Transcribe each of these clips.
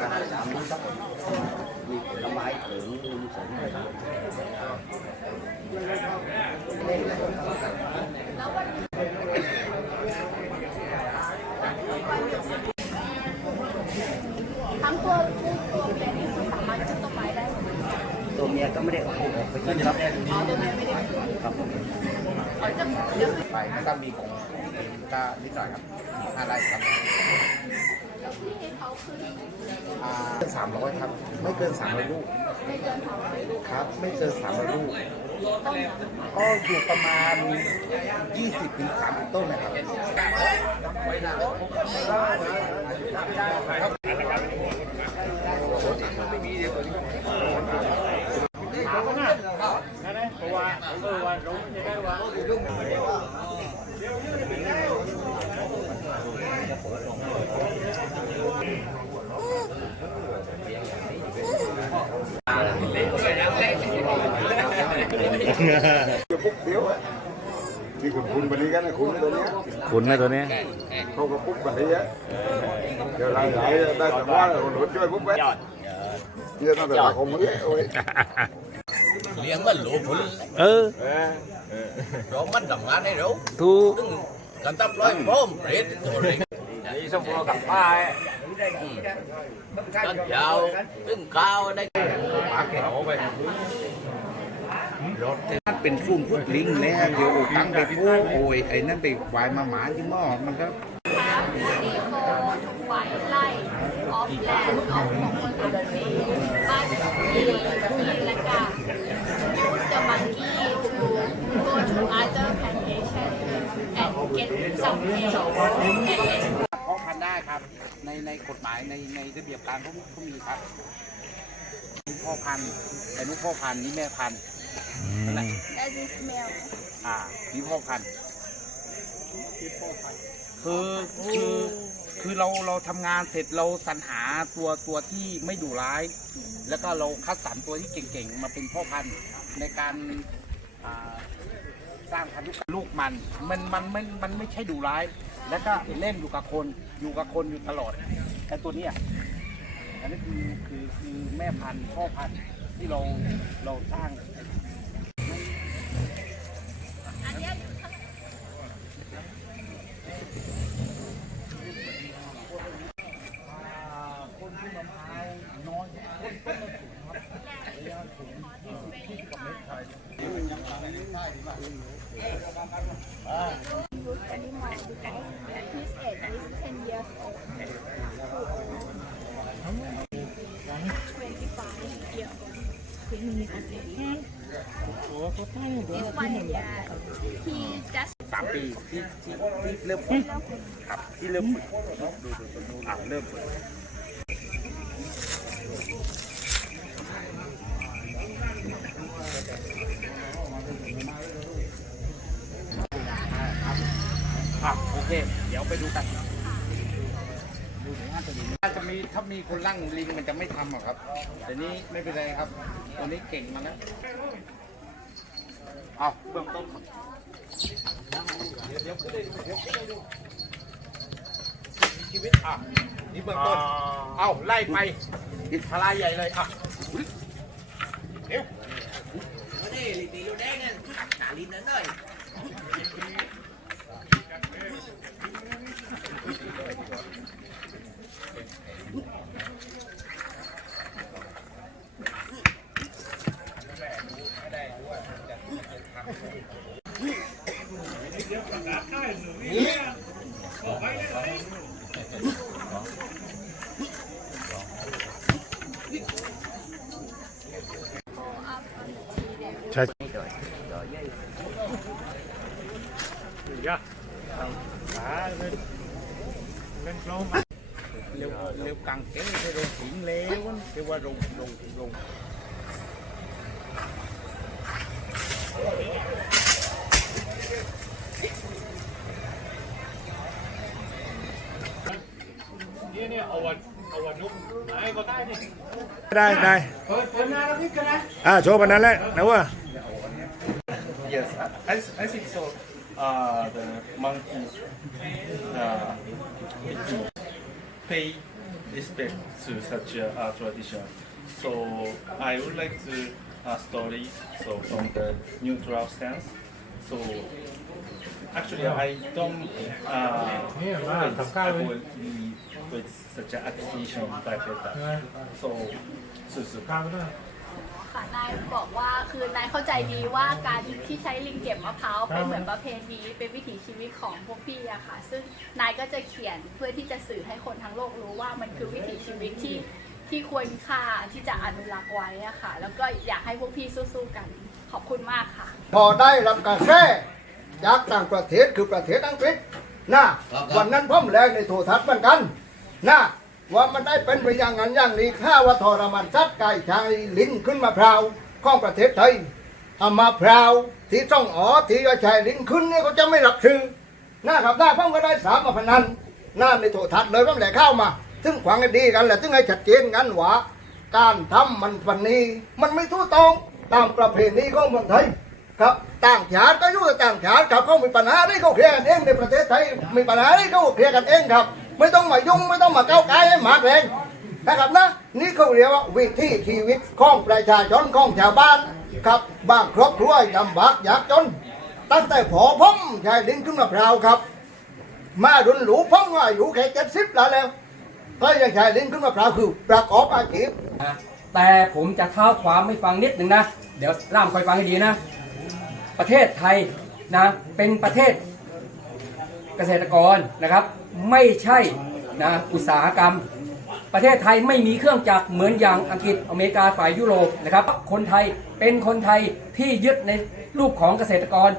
กาสามนิ้วสักมีผลไม้ถึงมีสองเลยทั้งตัวผู้ตัวเมียนี่คือสามารถขึ้นต้นไม้ได้หมตัวเมียก็ไม่ได้ออกไปขึ้นครับอ๋อตัวเมียไม่ได้ครับผมไปแล้วก็มีของก็นิดหน่อยครับห้าไร่ครับ ที่ให้เขาขึ้นอ่าสามร้อยครับไม่เกินสามร้อยลูกไม่เกินสามร้อยลูกครับ ไม่เกินสามร้อยลูกต้นก็อยู่ประมาณยี่สิบถึงสามสิบต้นนะครับ ที่คุณคุณวันนี้กันนะคุณตัวเนี้ยขุนนะตัวนี้เขาก็ปุ๊บวันนี้อะเดี๋ยวหลายหลายได้แต่ว่าคนหนุนช่วยปุ๊บไปเนี่ยตั้งแต่ละคมมาเลยโอ้ยเลี้ยงมันหลูผลเออเรามันดำงานให้เราถูกซึ่งกันตับร้อยพร้อมเร็ดตัวเร็กนี่สมบูรณ์กับป้ากันยาวตึ้งก้าวได้ ถ้าเป็นฟุ้นพุดลิงแล้วเดี๋ยวตั้งไปโอ้โอยไอ้นั่นไปวายมาหมาที่หม้อมันก็ครับดีโฟทุกฝ่ายไล่ออฟแลนด์ออฟของคนอังกฤษบ้านทีทีและก็ use the monkey to go to other plantation and get some hay and เพาะพันได้ครับ ในในกฎหมายในในระเบียบการเขาเขามีครับพ่อพันธุ์แต่นุพ่อพันธุ์นี่แม่พันธุ์ นั่นแหละ as is smell อ่านี่พ่อพันธุ์คือคือคือเราเราทำงานเสร็จเราสรรหาตัวตัวที่ไม่ดุร้าย แล้วก็เราคัดสรรตัวที่เก่งๆ มาเป็นพ่อพันธุ์ในการอ่าสร้างพันธุกรรมลูกมันมันมันมันมันไม่ใช่ดุร้าย แล้วก็เล่นอยู่กับคนอยู่กับคนอยู่ตลอดแต่ตัวเนี้ยอันนี้คือคือคือแม่พันธุ์พ่อพันธุ์ที่เราเราสร้าง คนที่มะพร้าวน้อยคนต้นละสูงครับระยะสูงที่สิบเมตรไทย use animal because his age is 10 years old. 25 years old. This one, yeah, he just สามปีที่ที่ที่เริ่มฝึกครับที่เริ่มฝึกดูดูดูอะเริ่มฝึกอะโอเค เไปดูกันดูหน่อยฮะตัวนี้ถ้าจะมีถ้ามีคนลั่งลิงมันจะไม่ทำหรอกครับแต่นี้ไม่เป็นไรครับตัวนี้เก่งมาแล้วเอาเบื้องต้นเดี๋ยวเดี๋ยวเดี๋ยวเดี๋ยวเดี๋ยวมีชีวิตอะนี่เบื้องต้นเอาไล่ไปอิทลายใหญ่เลยอะเดี๋ยวนี่ลิตีลูกแดงเนี่ยหนาลิ้นนั่นเลย เร็วเร็วกังเก๋ไม่ลงถิงเร็วเรียกว่าลงลงลงได้ได้อ่าโชว์ปันนั้นแหละนะว่า Yes, I, I think so. Uh, the monkey, uh, pay respect to such a uh, tradition. So I would like to uh, story so from the neutral stance. So actually I don't uh, I would be with such an accusation by that. So 是是。 ค่ะ นายบอกว่าคือนายเข้าใจดีว่าการที่ใช้ลิงเก็บมะพร้าวเป็นเหมือนประเพณีเป็นวิถีชีวิตของพวกพี่อะค่ะ ซึ่งนายก็จะเขียนเพื่อที่จะสื่อให้คนทั้งโลกรู้ว่ามันคือวิถีชีวิตที่ที่ควรค่าที่จะอนุรักษ์ไว้อะค่ะ แล้วก็อยากให้พวกพี่สู้ๆกันขอบคุณมากค่ะ พอได้รับกระแสจากต่างประเทศคือประเทศอังกฤษนะวันนั้นพ่อมแรงในโทรทัศน์เหมือนกันนะ ว่ามันได้เป็นไปอย่างนั้นอย่างนี้ข้าว่าทรมานสัตว์ไก่ชายลิ้นขึ้นมาพราวของประเทศไทยอามาพราวที่ต้องอ๋อที่จะชายลิ้นขึ้นเนี่ยเขาจะไม่รับชื่อนะครับได้พ่อมก็ได้สามมาพนันหน้าในโทรทัศน์เลยพ่อแหล่เข้ามาซึ่งขวางกันดีกันแหละซึ่งให้ชัดเจนกันว่าการทำมันวันนี้ มันไม่ถูกต้องตามประเพณีของเมืองไทยครับต่างชาติก็ยู่กับต่างชาติครับเขามีปัญหาที่เขาเคลียร์กันเองในประเทศไทยมีปัญหาที่เขาเคลียร์กันเองครับ ไม่ต้องมายุ่งไม่ต้องมาก้าวไกลให้หมากแรงนะครับนะนี่เขาเรียกว่าวิถีชีวิตของประชาชนของชาวบ้านครับบางครอบครัวลำบากยากจน ตั้งแต่ผอพ้องชายลิ้นขึ้นมะพร้าวครับ มาดุนหลูพ้องอายุแค่เจ็ดสิบแล้วแล้วก็ยังชายลิ้นขึ้นมะพร้าวคือประกอบอาชีพแต่ผมจะเท้าความไม่ฟังนิดหนึ่งนะ เดี๋ยวล่ามคอยฟังให้ดีนะ ประเทศไทยนะเป็นประเทศเกษตรกรนะครับ ไม่ใช่นะอุตสาหกรรม ประเทศไทยไม่มีเครื่องจักรเหมือนอย่างอังกฤษอเมริกาฝ่ายยุโรปนะครับ คนไทยเป็นคนไทยที่ยึดในรูปของเกษตรกร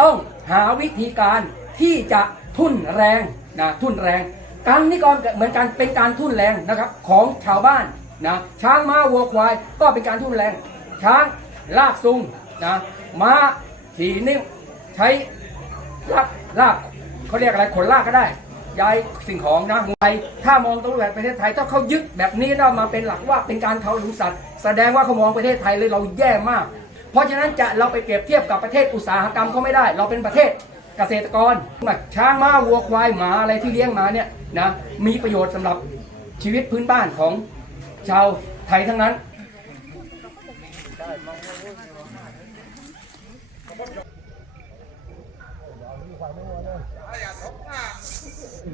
ต้องหาวิธีการที่จะทุ่นแรงนะทุ่นแรงการนี้ก็เหมือนกันเป็นการทุ่นแรงนะครับของชาวบ้านนะช้างม้าวัวควายก็เป็นการทุ่นแรง ช้างลากซุงนะม้าขี่นิ่มใช้ลากลากเขาเรียกอะไรขนลากก็ได้ ย้ายสิ่งของนะไทยถ้ามองตรงแบบประเทศไทย ถ้าเขายึดแบบนี้นะมาเป็นหลักว่าเป็นการเขาหลุมสัตว์ แสดงว่าเขามองประเทศไทยเลยเราแย่มาก เพราะฉะนั้นจะเราไปเปรียบเทียบกับประเทศอุตสาหกรรมเขาไม่ได้ เราเป็นประเทศเกษตรกรช้างม้าวัวควายหมาอะไรที่เลี้ยงมาเนี่ยนะมีประโยชน์สำหรับชีวิตพื้นบ้านของชาวไทยทั้งนั้น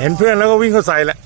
เห็นเพื่อนแล้วก็วิ่งเข้าใส่แหละ